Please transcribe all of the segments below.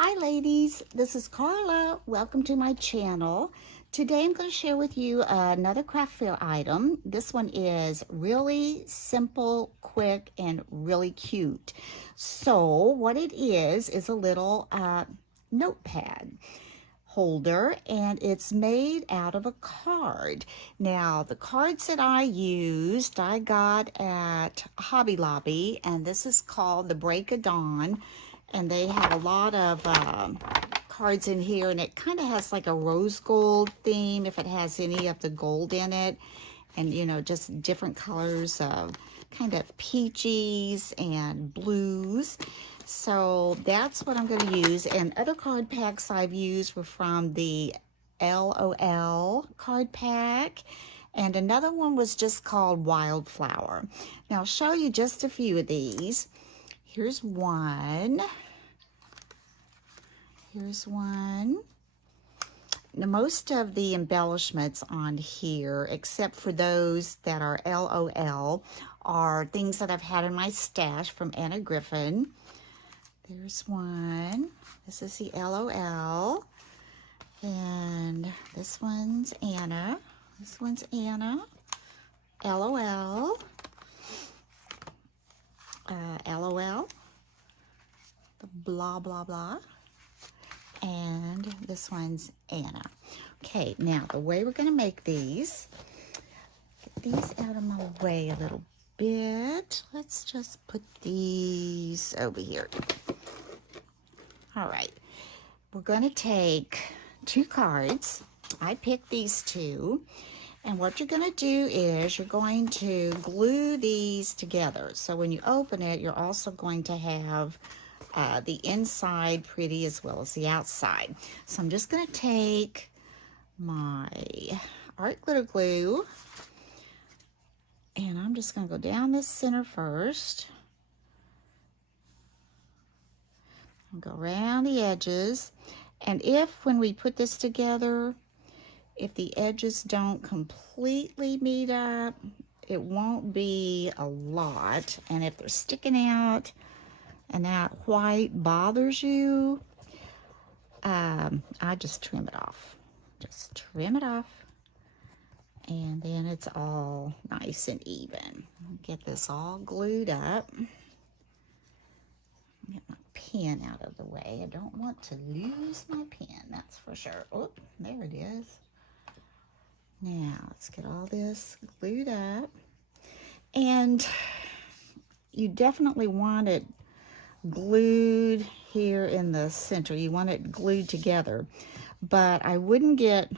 Hi ladies, this is Carla. Welcome to my channel. Today I'm going to share with you another craft fair item. This one is really simple, quick, and really cute. So what it is a little notepad holder, and it's made out of a card. Now the cards that I used I got at Hobby Lobby, and this is called the Break of Dawn, and they have a lot of cards in here, and it kind of has like a rose gold theme if it has any of the gold in it, and just different colors of kind of peaches and blues. So that's what I'm going to use. And other card packs I've used were from the LOL card pack, and another one was just called Wildflower. Now I'll show you just a few of these. Here's one. Here's one. Now, most of the embellishments on here, except for those that are LOL, are things that I've had in my stash from Anna Griffin. There's one. This is the LOL. And this one's Anna. This one's Anna. LOL. LOL. The blah, blah, blah. And this one's Anna. Okay, now the way we're going to make these, get these out of my way a little bit. Let's just put these over here. All right, we're going to take two cards. I picked these two. And what you're going to do is you're going to glue these together. So when you open it, you're also going to have the inside pretty as well as the outside. So I'm just going to take my art glitter glue, and I'm just going to go down this center first and go around the edges. And if when we put this together, if the edges don't completely meet up, it won't be a lot. And if they're sticking out and that white bothers you, I just trim it off. Just trim it off, and then it's all nice and even. Get this all glued up. Get my pen out of the way. I don't want to lose my pen, that's for sure. Oh, there it is. Now let's get all this glued up, and you definitely want it glued here in the center. You want it glued together, but I wouldn't get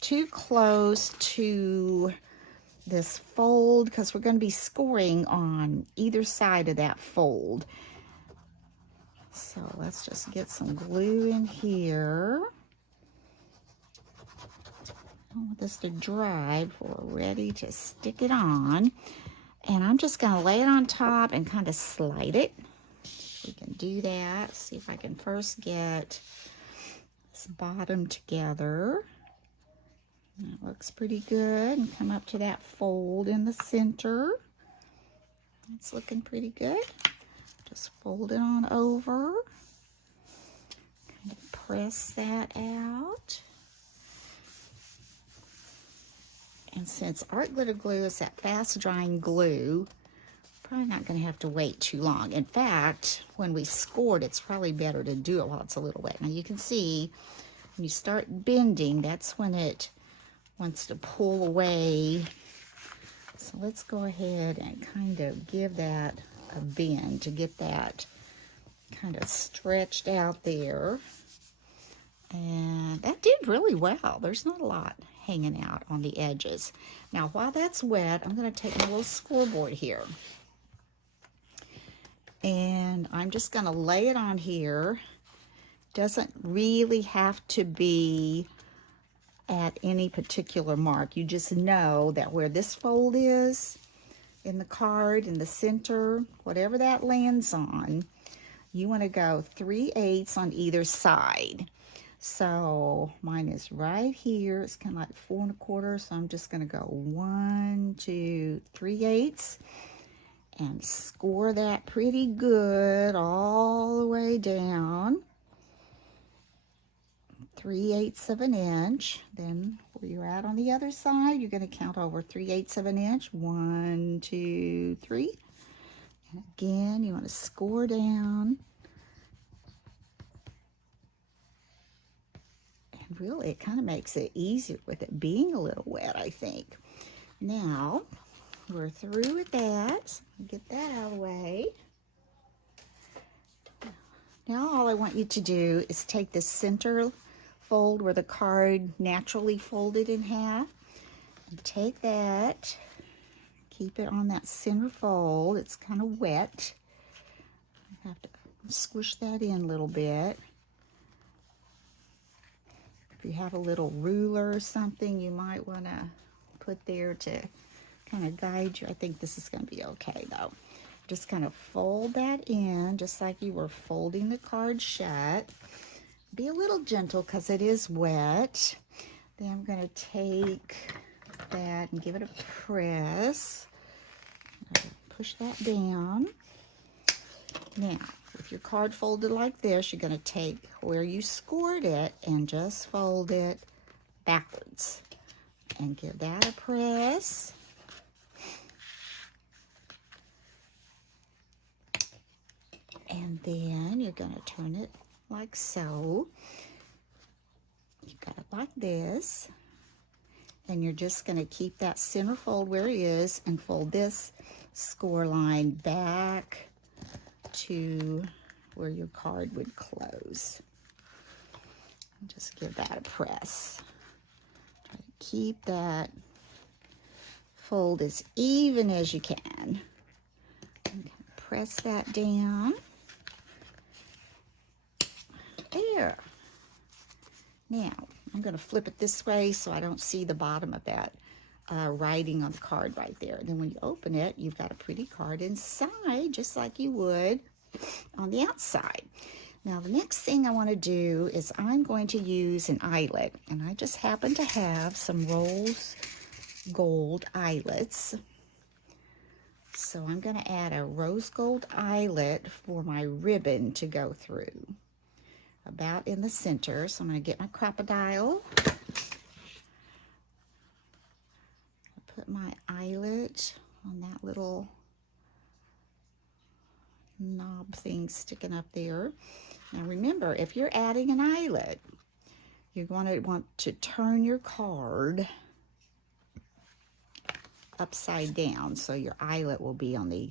too close to this fold, because we're going to be scoring on either side of that fold. So let's just get some glue in here. I want this to dry before we're ready to stick it on. And I'm just going to lay it on top and kind of slide it. We can do that. See if I can first get this bottom together. That looks pretty good. And come up to that fold in the center. It's looking pretty good. Just fold it on over. Kind of press that out. And since art glitter glue is that fast drying glue, probably not going to have to wait too long. In fact, when we scored, it's probably better to do it while it's a little wet. Now you can see when you start bending, that's when it wants to pull away. So let's go ahead and kind of give that a bend to get that kind of stretched out there. And that did really well. There's not a lot hanging out on the edges. Now while that's wet, I'm going to take my little scoreboard here. And I'm just going to lay it on here. Doesn't really have to be at any particular mark. You just know that where this fold is in the card, in the center, whatever that lands on, you want to go 3/8 on either side. So mine is right here. It's kind of like 4 1/4. So I'm just going to go 1, 2, 3/8. And score that pretty good all the way down. 3/8 of an inch. Then where you're at on the other side, you're going to count over 3/8 of an inch. 1, 2, 3. And again, you want to score down. And really, it kind of makes it easier with it being a little wet, I think. Now, we're through with that. So get that out of the way. Now all I want you to do is take the center fold where the card naturally folded in half. And take that, keep it on that center fold. It's kind of wet. I have to squish that in a little bit. If you have a little ruler or something, you might want to put there to kind of guide you. I think this is going to be okay though. Just kind of fold that in just like you were folding the card shut. Be a little gentle because it is wet. Then I'm going to take that and give it a press. Push that down. Now, if your card folded like this, you're going to take where you scored it and just fold it backwards. And give that a press. And then you're going to turn it like so. You got it like this. And you're just going to keep that center fold where it is and fold this score line back to where your card would close. And just give that a press. Try to keep that fold as even as you can. And press that down. There. Now, I'm going to flip it this way so I don't see the bottom of that writing on the card right there. And then when you open it, you've got a pretty card inside, just like you would on the outside. Now, the next thing I want to do is I'm going to use an eyelet. And I just happen to have some rose gold eyelets. So I'm going to add a rose gold eyelet for my ribbon to go through. About in the center. So I'm going to get my crocodile. Put my eyelet on that little knob thing sticking up there. Now remember, if you're adding an eyelet, you're going to want to turn your card upside down so your eyelet will be on the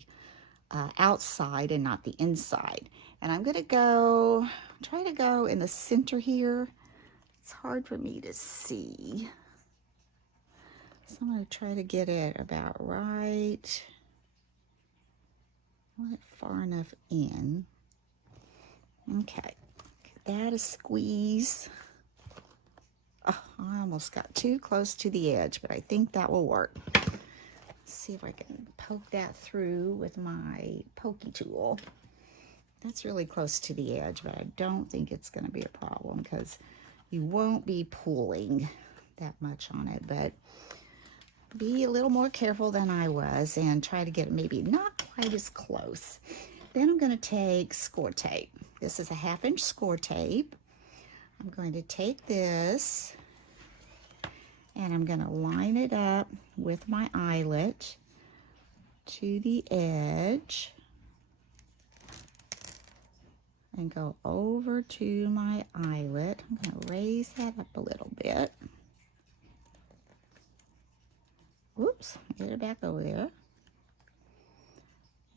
outside and not the inside. And I'm going to try to go in the center here. It's hard for me to see. So I'm going to try to get it about right. Want it far enough in. Okay. Give that a squeeze. Oh, I almost got too close to the edge, but I think that will work. Let's see if I can poke that through with my pokey tool. That's really close to the edge, but I don't think it's going to be a problem because you won't be pulling that much on it, but be a little more careful than I was and try to get it maybe not quite as close. Then I'm going to take score tape. This is a 1/2 inch score tape. I'm going to take this and I'm going to line it up with my eyelet to the edge and go over to my eyelet. I'm going to raise that up a little bit. Whoops, get it back over there.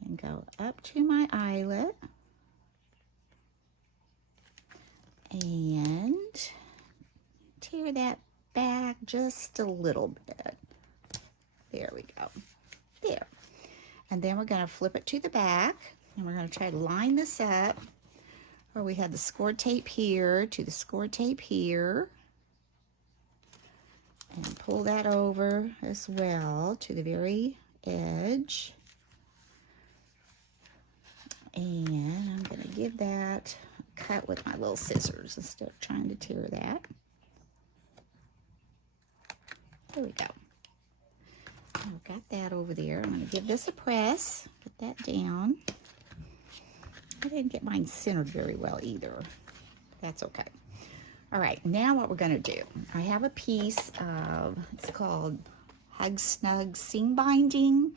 And go up to my eyelet. And tear that back just a little bit. There we go. There. And then we're going to flip it to the back. And we're going to try to line this up. Where we have the score tape here to the score tape here. And pull that over as well to the very edge. And I'm going to give that a cut with my little scissors instead of trying to tear that. There we go. I've got that over there. I'm going to give this a press. Get that down. I didn't get mine centered very well either. That's okay. All right, now what we're going to do, I have a piece of, it's called Hug Snug Seam Binding,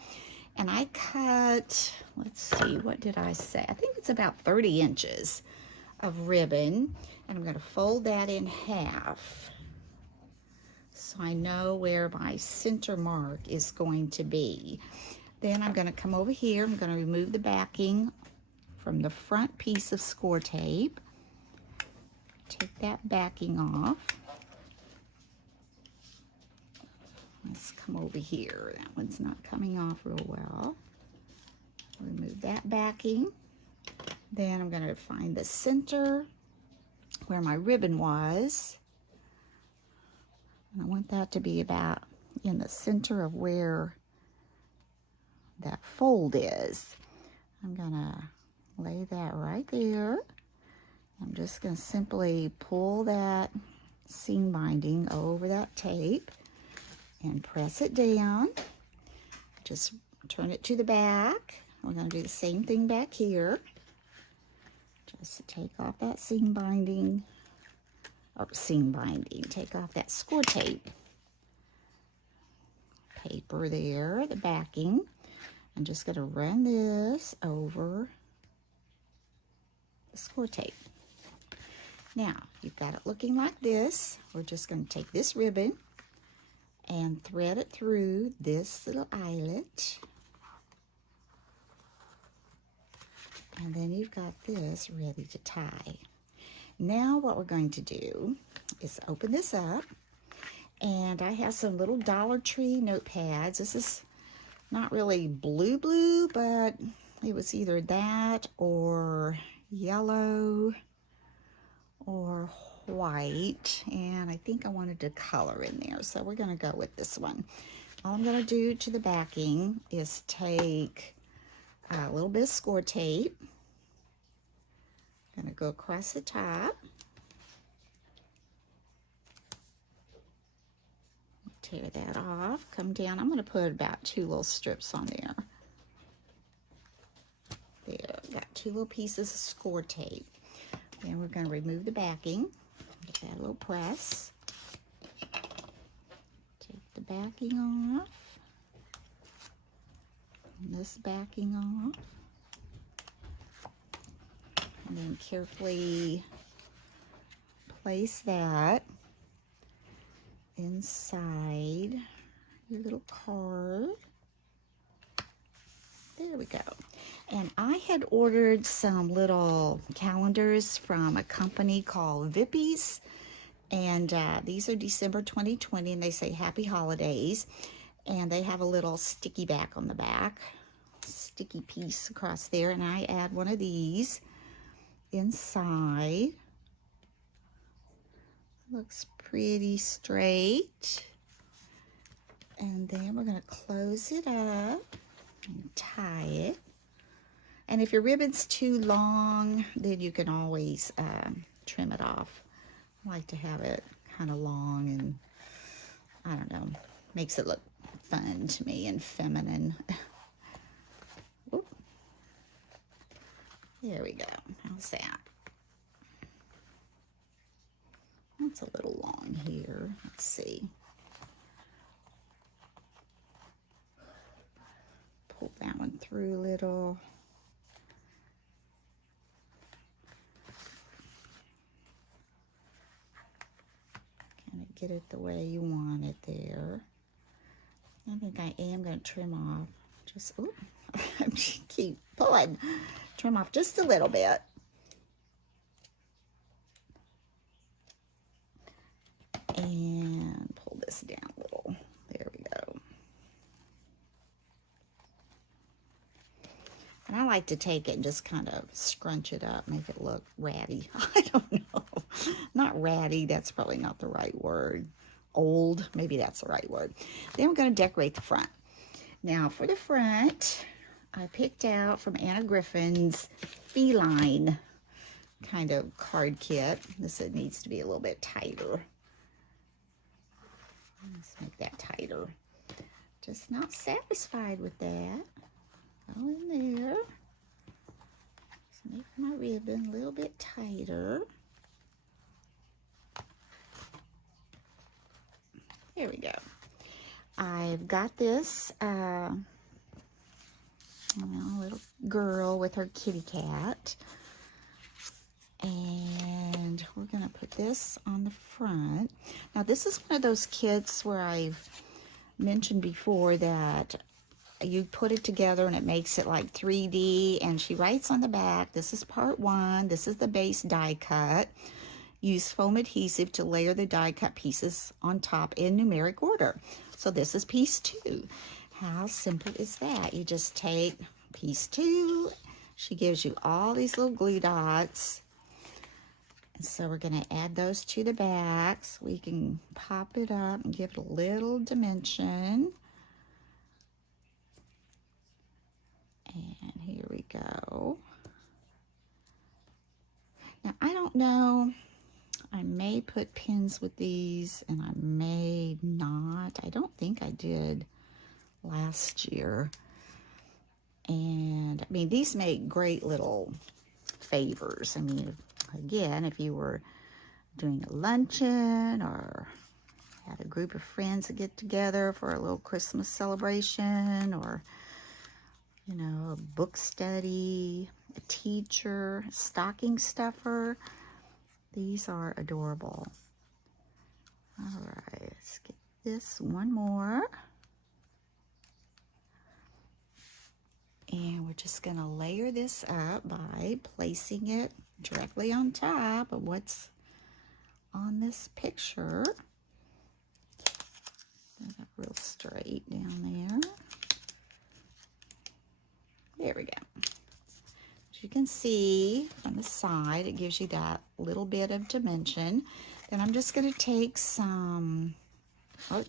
and I cut, let's see, what did I say? I think it's about 30 inches of ribbon, and I'm going to fold that in half so I know where my center mark is going to be. Then I'm going to come over here, I'm going to remove the backing from the front piece of score tape. Take that backing off. Let's come over here. That one's not coming off real well. Remove that backing. Then I'm going to find the center where my ribbon was. And I want that to be about in the center of where that fold is. I'm going to lay that right there. I'm just going to simply pull that seam binding over that tape and press it down. Just turn it to the back. We're going to do the same thing back here. Just take off that seam binding, take off that score tape paper there, the backing. I'm just going to run this over the score tape. Now, you've got it looking like this. We're just going to take this ribbon and thread it through this little eyelet. And then you've got this ready to tie. Now what we're going to do is open this up. And I have some little Dollar Tree notepads. This is not really blue, but it was either that or yellow or white, and I think I wanted to color in there, so we're going to go with this one. All I'm going to do to the backing is take a little bit of score tape. I'm going to go across the top. Tear that off, come down. I'm going to put about 2 little strips on there. There, got 2 little pieces of score tape. Then we're going to remove the backing. Give that a little press. Take the backing off. And this backing off. And then carefully place that inside your little card. There we go. And I had ordered some little calendars from a company called Vippies. And these are December 2020, and they say Happy Holidays. And they have a little sticky back on the back. Sticky piece across there. And I add one of these inside. Looks pretty straight. And then we're going to close it up and tie it. And if your ribbon's too long, then you can always trim it off. I like to have it kind of long, and I don't know, makes it look fun to me and feminine. Oop. There we go. How's that? That's a little long here. Let's see. Pull that one through a little. Kind of get it the way you want it there. I think I am going to trim off just, oop, keep pulling. Trim off just a little bit. And pull this down a little. There we go. And I like to take it and just kind of scrunch it up, make it look ratty. I don't know. Not ratty, that's probably not the right word. Old, maybe that's the right word. Then we're going to decorate the front. Now for the front, I picked out from Anna Griffin's Feline kind of card kit. This needs to be a little bit tighter. Let's make that tighter. Just not satisfied with that. Go in there. Just make my ribbon a little bit tighter. There we go. I've got this little girl with her kitty cat. And we're going to put this on the front. Now, this is one of those kits where I've mentioned before that you put it together and it makes it like 3D. And she writes on the back, this is part 1. This is the base die cut. Use foam adhesive to layer the die cut pieces on top in numeric order. So this is piece 2. How simple is that? You just take piece 2. She gives you all these little glue dots. And so we're going to add those to the back so we can pop it up and give it a little dimension. And here we go. Now, I don't know. I may put pins with these and I may not. I don't think I did last year. And I mean, these make great little favors. I mean, again, if you were doing a luncheon or had a group of friends to get together for a little Christmas celebration, or, you know, a book study, a teacher, a stocking stuffer, these are adorable. All right, let's get this one more. And we're just going to layer this up by placing it directly on top of what's on this picture. Get that real straight down there. There we go. As you can see from the side, it gives you that little bit of dimension. Then I'm just going to take some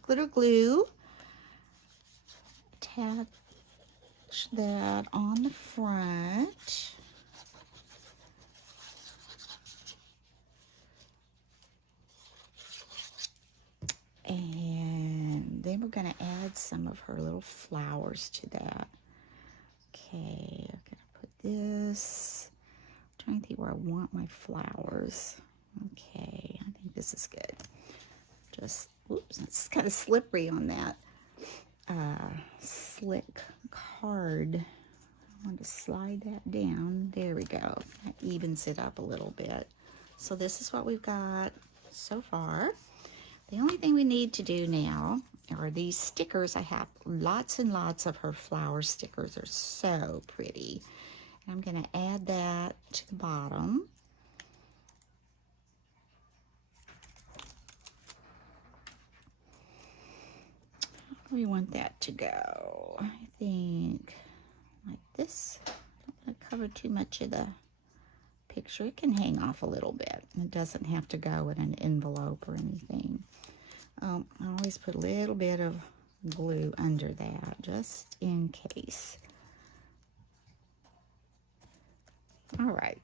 glitter glue, attach that on the front. And then we're going to add some of her little flowers to that. Okay, I'm going to put this. I'm trying to think where I want my flowers. Okay, I think this is good. Just, whoops, it's kind of slippery on that slick card. I want to slide that down. There we go. That evens it up a little bit. So this is what we've got so far. The only thing we need to do now are these stickers. I have lots and lots of her flower stickers. They're so pretty. And I'm going to add that to the bottom. How do we want that to go? I think like this. I don't want to cover too much of the picture. It can hang off a little bit. It doesn't have to go in an envelope or anything. I always put a little bit of glue under that, just in case. All right,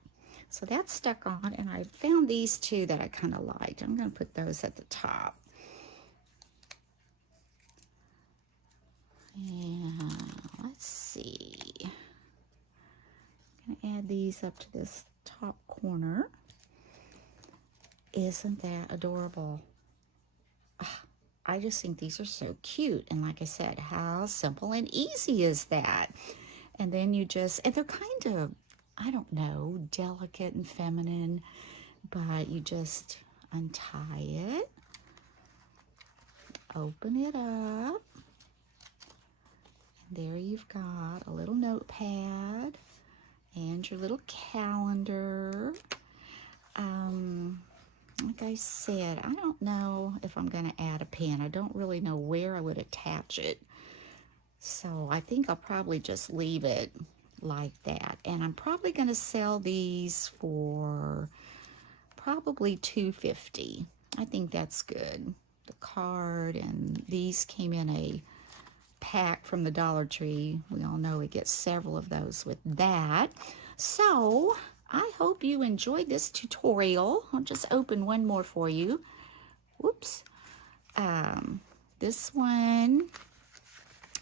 so that's stuck on, and I found these two that I kind of liked. I'm going to put those at the top. And let's see. I'm going to add these up to this top corner. Isn't that adorable? I just think these are so cute. And like I said, how simple and easy is that? And then you just, and they're kind of, I don't know, delicate and feminine, but you just untie it, open it up, and there you've got a little notepad and your little calendar. Like I said, I don't know if I'm going to add a pin. I don't really know where I would attach it. So I think I'll probably just leave it like that. And I'm probably going to sell these for probably $2.50. I think that's good. The card, and these came in a pack from the Dollar Tree. We all know we get several of those with that. So I hope you enjoyed this tutorial. I'll just open one more for you. Whoops. This one,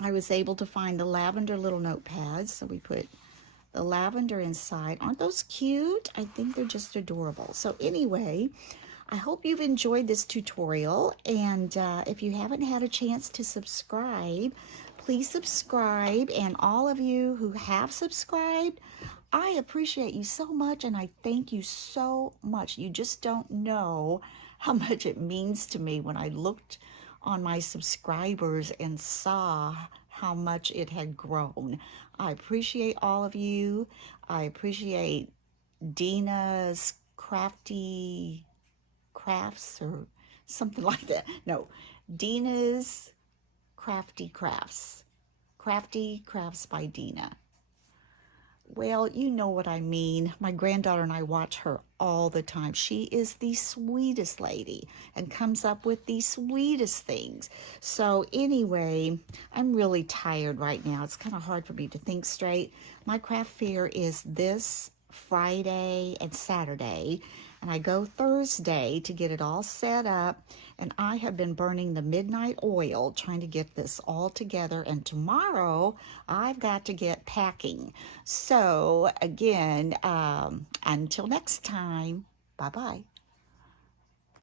I was able to find the lavender little notepads. So we put the lavender inside. Aren't those cute? I think they're just adorable. So anyway, I hope you've enjoyed this tutorial, and if you haven't had a chance to subscribe, please subscribe. And all of you who have subscribed, I appreciate you so much, and I thank you so much. You just don't know how much it means to me when I looked on my subscribers and saw how much it had grown. I appreciate all of you. I appreciate Dina's crafty crafts or something like that. No, Dina's crafty crafts. Crafty crafts by Dina. Well, you know what I mean. My granddaughter and I watch her all the time. She is the sweetest lady and comes up with the sweetest things. So anyway, I'm really tired right now. It's kind of hard for me to think straight. My craft fair is this Friday and Saturday, and I go Thursday to get it all set up, and I have been burning the midnight oil trying to get this all together, and tomorrow I've got to get packing. So again, until next time, bye-bye.